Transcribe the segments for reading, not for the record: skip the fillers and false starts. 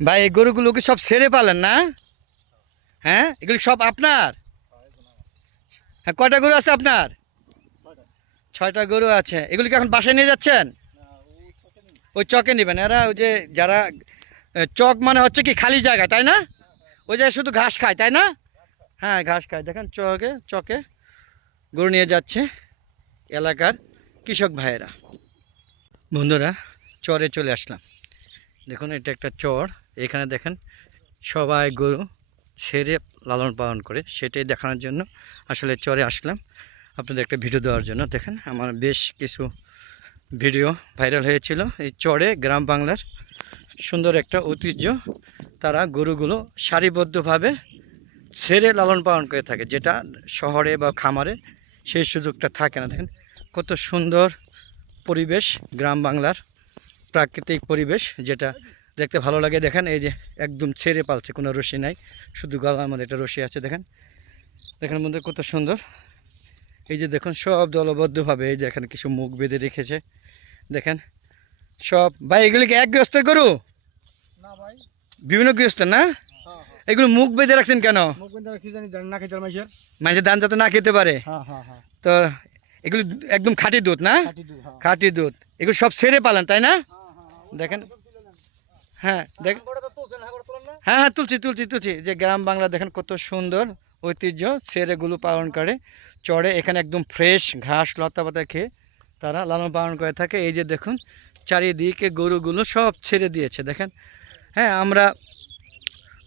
ভাই এই গরুগুলোকে সব ছেড়ে পালেন না? হ্যাঁ, এগুলি সব আপনার? হ্যাঁ, কয়টা গরু আছে আপনার? 6টা গরু আছে। এগুলিকে এখন বাসায় নিয়ে যাচ্ছেন? ওই চকে নেবেন। এরা ওই যে যারা চক মানে হচ্ছে কি খালি জায়গা, তাই না? ওই যে শুধু ঘাস খায়, তাই না? হ্যাঁ, ঘাস খায়। দেখেন চকে চকে গরু নিয়ে যাচ্ছে এলাকার কৃষক ভাইয়েরা। বন্ধুরা, চরে চলে আসলাম। দেখুন, এটা একটা চর। এখানে দেখেন সবাই গরু ছেড়ে লালন পালন করে, সেটাই দেখানোর জন্য আসলে চরে আসলাম আপনাদের একটা ভিডিও দেওয়ার জন্য। দেখেন আমার বেশ কিছু ভিডিও ভাইরাল হয়েছিল এই চরে, গ্রাম বাংলার সুন্দর একটা ঐতিহ্য। তারা গরুগুলো সারিবদ্ধভাবে ছেড়ে লালন পালন করে থাকে, যেটা শহরে বা খামারে সেই সুযোগটা থাকে না। দেখেন কত সুন্দর পরিবেশ, গ্রাম বাংলার প্রাকৃতিক পরিবেশ, যেটা দেখতে ভালো লাগে। দেখেন এই যে একদম ছেড়ে পালছে, কোনো রশি নাই, শুধু গলার মধ্যে একটা রশি আছে। দেখেন দেখেন মধ্যে কত সুন্দর। এই যে দেখুন সব দলবদ্ধভাবে এই যে এখানে কিছু মুখ বেঁধে রেখেছে। দেখেন সব। ভাই এগুলি কি এক গৃহস্থের গরু? না ভাই, বিভিন্ন গৃহস্থের না? এগুলো মুখ বেঁধে রাখছেন কেন? মুখ বন্ধ রাখছি জানি না খেতে মাইশের। মাঝে ধান যাতে না খেতে পারে। হ্যাঁ। তো এগুলো একদম খাঁটি দুধ না? খাঁটি দুধ, হ্যাঁ। খাঁটি দুধ। এগুলো সব ছেড়ে পালেন, তাই না? দেখেন, হ্যাঁ দেখেন, হ্যাঁ হ্যাঁ তুলছি তুলছি তুলছি। যে গ্রাম বাংলা দেখেন কত সুন্দর ঐতিহ্য, ছেড়েগুলো পালন করে চড়ে। এখানে একদম ফ্রেশ ঘাস লতা পাতা খেয়ে তারা লালন পালন করে থাকে। এই যে দেখুন চারিদিকে গরুগুলো সব ছেড়ে দিয়েছে। দেখেন, হ্যাঁ আমরা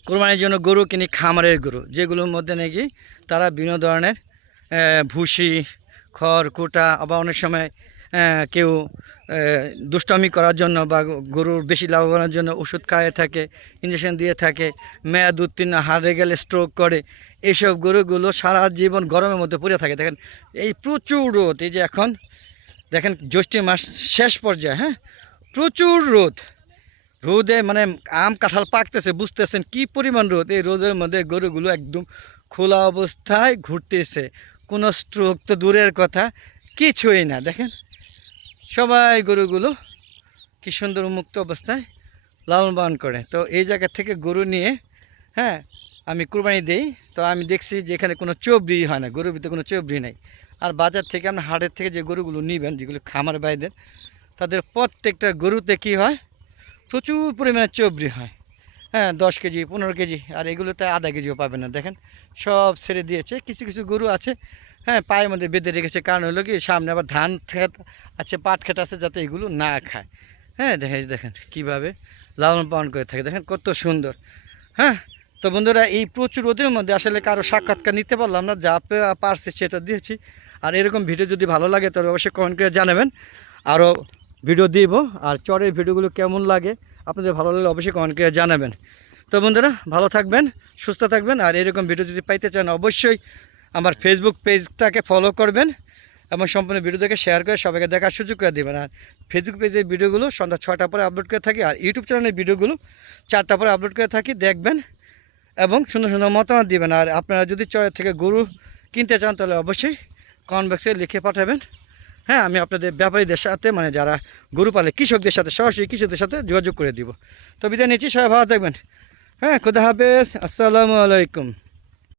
কোরবানির জন্য গরু কিনি, খামারের গরু, যেগুলোর মধ্যে নাকি তারা বিভিন্ন ধরনের ভুসি, খড় কুটা, আবার অনেক সময় কেউ দুষ্টামি করার জন্য বা গরুর বেশি লাভবানের জন্য ওষুধ খাইয়ে থাকে, ইঞ্জেকশন দিয়ে থাকে, মেয়াদ উত্তীর্ণ হারে গেলে স্ট্রোক করে। এইসব গরুগুলো সারা জীবন গরমের মধ্যে পড়ে থাকে। দেখেন এই প্রচুর রোদ, এই যে এখন দেখেন জ্যৈষ্ঠ মাস শেষ পর্যায়ে, হ্যাঁ প্রচুর রোদ। রোদে মানে আম কাঁঠাল পাকতেছে, বুঝতেছেন কি পরিমাণ রোদ। এই রোদের মধ্যে গরুগুলো একদম খোলা অবস্থায় ঘুরতেছে, কোনো স্ট্রোক তো দূরের কথা, কিছুই না। দেখেন সবাই গরুগুলো কি সুন্দর মুক্ত অবস্থায় লালন পালন করে। তো এই জায়গা থেকে গরু নিয়ে, হ্যাঁ আমি কুরবানি দিই। তো আমি দেখছি যে এখানে কোনো চবরি হয় না, গরুর ভিতরে কোনো চবরি নেই। আর বাজার থেকে আপনার হাটের থেকে যে গরুগুলো নেবেন, যেগুলো খামার বাইদের, তাদের প্রত্যেকটা গরুতে কি হয়, প্রচুর পরিমাণে চবরি হয়। হ্যাঁ 10 কেজি 15 কেজি, আর এগুলোতে আধা কেজিও পাবেন না। দেখেন সব ছেড়ে দিয়েছে। কিছু কিছু গরু আছে হ্যাঁ পায়ের মধ্যে বেঁধে রেখেছে, কারণ হলো কি সামনে আবার ধান খেত আছে, পাট খেত আছে, যাতে এগুলো না খায়। হ্যাঁ দেখেন দেখেন কীভাবে লালন পালন করে থাকে। দেখেন কত সুন্দর। হ্যাঁ তো বন্ধুরা, এই প্রচুর রোদের মধ্যে আসলে কারো সাক্ষাৎকার নিতে পারলাম না, যা পারছি সেটা দিয়েছি। আর এরকম ভিডিও যদি ভালো লাগে তাহলে অবশ্যই কমেন্ট করে জানাবেন, আরও ভিডিও দিব। আর চরের ভিডিওগুলো কেমন লাগে আপনাদের ভালো লাগলে অবশ্যই কমেন্ট করে জানাবেন। তো বন্ধুরা ভালো থাকবেন, সুস্থ থাকবেন। আর এরকম ভিডিও যদি পাইতে চান অবশ্যই আমার ফেসবুক পেজটাকে ফলো করবেন এবং সম্পূর্ণ ভিডিও দেখে শেয়ার করে সবাইকে দেখার সুযোগ করে দেবেন। আর ফেসবুক পেজের ভিডিওগুলো সন্ধ্যা 6টার পরে আপলোড করে থাকি, আর ইউটিউব চ্যানেলের ভিডিওগুলো 4টার পরে আপলোড করে থাকি, দেখবেন এবং সুন্দর সুন্দর মতামত দিবেন। আর আপনারা যদি চরের থেকে গরু কিনতে চান তাহলে অবশ্যই কমেন্ট বক্সে লিখে পাঠাবেন। হ্যাঁ আমি আপনাদের ব্যাপারীদের সাথে, মানে যারা গরু পালে কৃষকদের সাথে, সরাসরি কৃষকদের সাথে যোগাযোগ করে দিব। তো বিদায় নিচ্ছি, সবাই ভালো থাকবেন। হ্যাঁ খুদা হাফেজ, আসসালামু আলাইকুম।